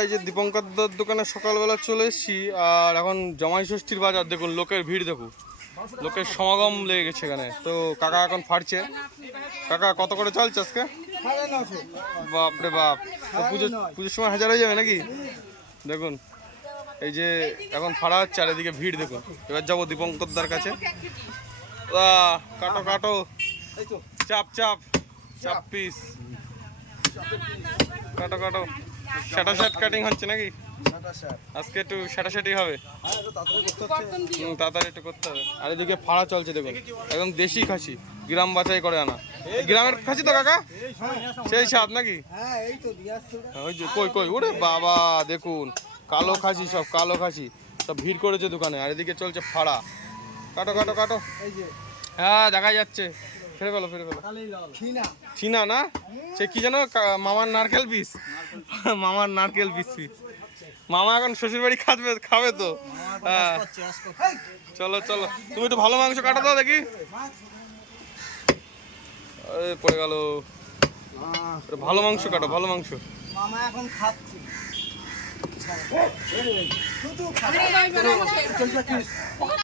এই যে দীপঙ্করদার দোকানে সকালবেলা চলে এসেছি, আর এখন জামাই ষষ্ঠীর বাজার দেখুন, লোকের ভিড় দেখুন, লোকের সমাগম লেগে গেছে এখানে। তো কাকা এখন ফাটছে। কাকা কত করে চলছে আজকে? বাপরে বাপ, পুজোর সময় 1000 হয়ে যাবে নাকি? দেখুন এই যে এখন ফাড়া হচ্ছে, আর এদিকে ভিড় দেখুন। এবার যাবো দীপঙ্করদার কাছে। কাটো কাটো, চাপ চাপ চাপ পিস, কাটো কাটো। শার্ট কাটিং হচ্ছে নাকি আজকে? একটু শাটাশাটি হবে, তাড়াতাড়ি একটু করতে হবে। আর এদিকে ফাড়া চলছে দেখুন, একদম দেশি খাসি, গ্রাম বাছাই করে আনা। গ্রামের খাসি তো কাকা, সেই স্বাদ নাকি? ওই যে কই কই, ওরে বাবা দেখুন, কালো খাসি, সব কালো খাসি, সব ভিড় করেছে দোকানে। আর এদিকে চলছে ফাড়া। কাটো কাটো কাটো, হ্যাঁ দেখা যাচ্ছে। ফেরে ফেলো ফেরে ফেলো। ছিনা না, সে কি জানো, মামার নারকেল পিস, মামার নারকেল পিস। মামা এখন শ্বশুর বাড়ি খাবে তো। হ্যাঁ চলো চলো, তুমি একটু ভালো মাংস কাটা দাও দেখি। পড়ে গেল, ভালো মাংস কাটো, ভালো মাংস। মামা এখন খাচ্ছে।